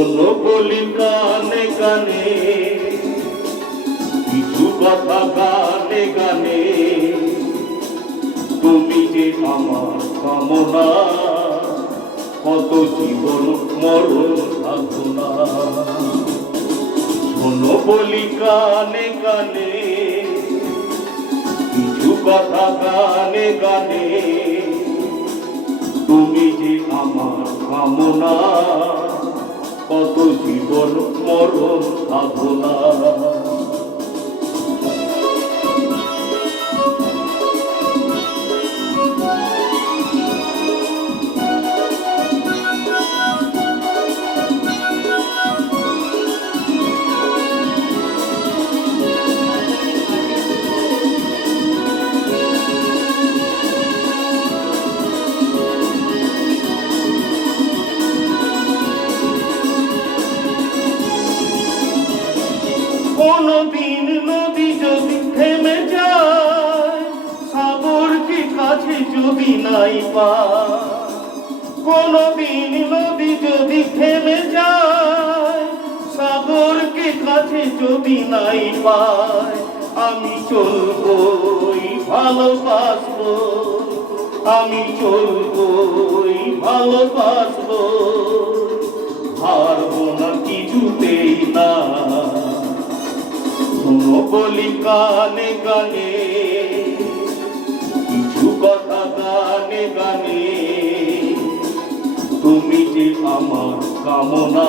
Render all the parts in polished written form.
শোনো বলি গানে গানে, কিছু কথা গানে গানে, তুমি যে আমার কামনা, কত জীবন মরণ সাধনা। শোনো বলি গানে গানে, কিছু কথা গানে গানে, তুমি যে আমার কামনা, কত জীবন মরণ সাধনা। কোনদিন নদী যদি থেমে যায়, সাগরকে কাছে যদি নাই পায়, কোনদিন নদী যদি থেমে যায়, সাগরকে কাছে যদি নাই পায়, আমি চলবই ভালোবাসবো, আমি চলবই ভালোবাসবো, হারবো না কিছুতেই না। শোনো বলি গানে গানে, কিছু কথা গানে গানে, তুমি যে আমার কামনা,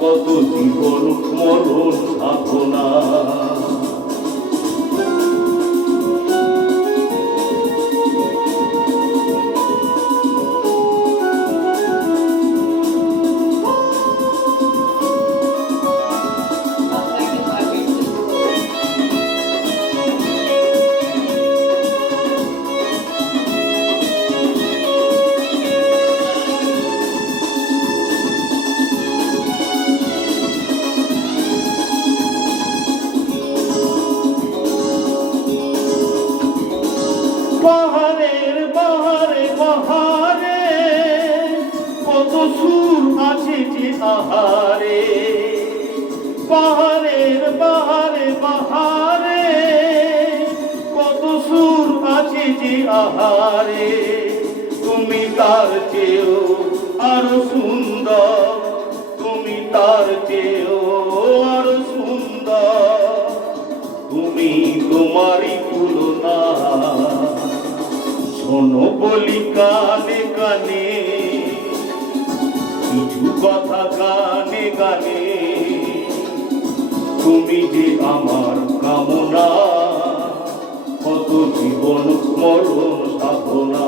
কত জীবন মরণ সাধনা। বাহারের বাহারে বাহারে, কত সুর আছে যে আহারে, বাহারের বাহারে বাহারে, কত সুর আছে যে আহারে, তুমি তার চেয়েও আরো সুন্দর, তুমি তার চেয়েও আরো সুন্দর, তুমি তোমারই তুলনা। শোনো বলি গানে গানে, কিছু কথা গানে গানে, তুমি যে আমার কামনা, কত জীবন মরণ সাধনা।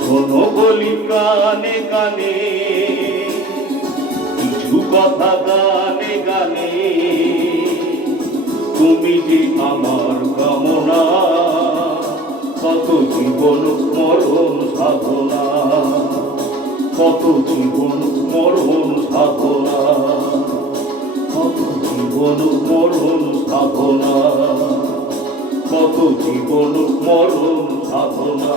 শোনো বলি গানে গানে, কিছু কথা গানে গানে, তুমি যে আমার কামনা, কত জীবন মরণ সাধনা, কত জীবন মরণ সাধনা, কত জীবন মরণ সাধনা, কত জীবন মরণ সাধনা।